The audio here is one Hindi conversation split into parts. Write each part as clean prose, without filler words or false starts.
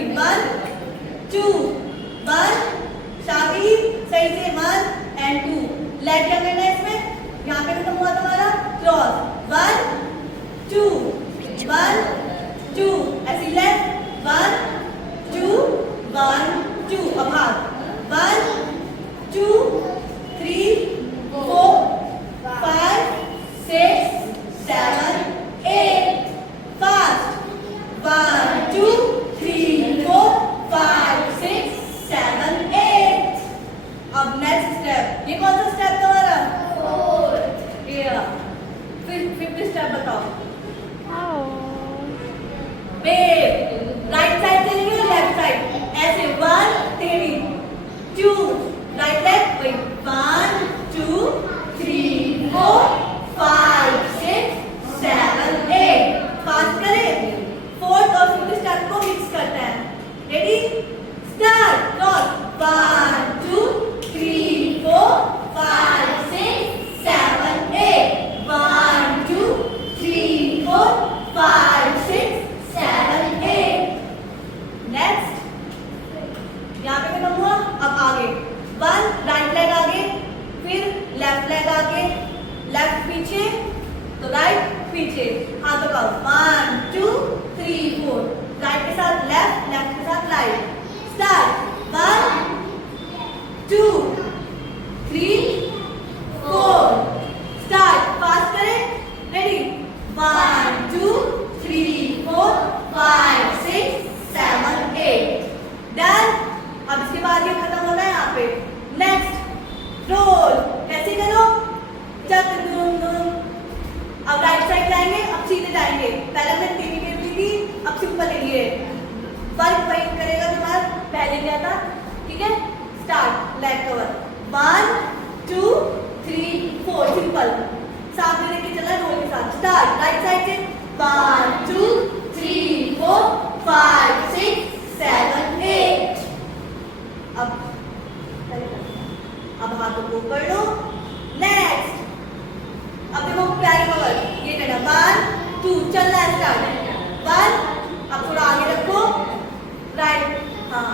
कंटिन्यू 1 2 1 शादी सही से 1 एंड 2 लेट क्या करना है इसमें यहाँ पे खत्म हुआ तुम्हारा क्रॉस 1 2 1 2 ऐसी लेफ्ट 1 2 1 2 अब हाथ 1 2 3 4 5 6 7 8 फास्ट 1 2 3 4 5 6 7 8 अब नेक्स्ट स्टेप ये कौन सा स्टेप तुम्हारा 4 ये फिर फिफ्थ स्टेप बताओ राइट साइड चलेंगे लेफ्ट साइड ऐसे 1 3 2 राइट लेफ्ट वही 1 2 3 4 5 6 7 8 फास्ट करें फोर्थ और फिफ्थ स्टेप को मिक्स करते हैं रेडी स्टार्ट क्रॉस 1 2 3 4 5 6 7 8 1 2 3 4 5 6 7 8 नेक्स्ट यहाँ पे खत्म हुआ अब आगे 1 राइट लेग आगे फिर लेफ्ट लेग आगे लेफ्ट पीछे तो राइट पीछे हाथों का 1 2 3 4 राइट के साथ लेफ्ट लेफ्ट के साथ राइट स्टार्ट 1 2 3 4 स्टार्ट फास्ट करें रेडी 1 2 3 4 5 6 7 8 डन अब इसके बाद ये खत्म होना है यहाँ पे नेक्स्ट रोल कैसे करो चक धूम धूम अब राइट साइड जाएंगे अब सीधे जाएंगे पहले हमने टीवी गिरती थी अब सिंपल है फर्क वही करेगा तुम्हारा पहले क्या था ठीक है स्टार्ट लेग कवर 1 2 3 4 सिंपल सामने लेके चला रोल के साथ स्टार्ट राइट साइड से 1 2 3 4 5 6 7 8 अब हाथों को ऊपर लो नेक्स्ट अब देखो प्यारी कवर ये करना 1 2 चल रहा है स्टार्ट 1 अब थोड़ा आगे रखो राइट हाँ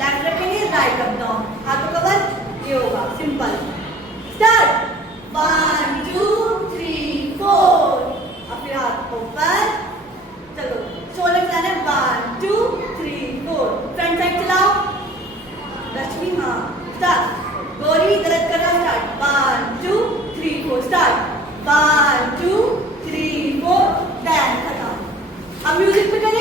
लेफ्ट रखेंगे राइट अप डाउन हाथों कवर ये होगा सिंपल स्टार्ट 1 2 3 4 अब फिर हाथ ऊपर चलो शोल्डर चलाना है 1 2 3 4 फ्रंट साइड चलाओ रश्मि हाँ स्टार्ट गौरी गलत करना स्टार्ट 1 2 3 4 स्टार्ट 1 2 3 4 देन खत्म अब म्यूजिक पे करें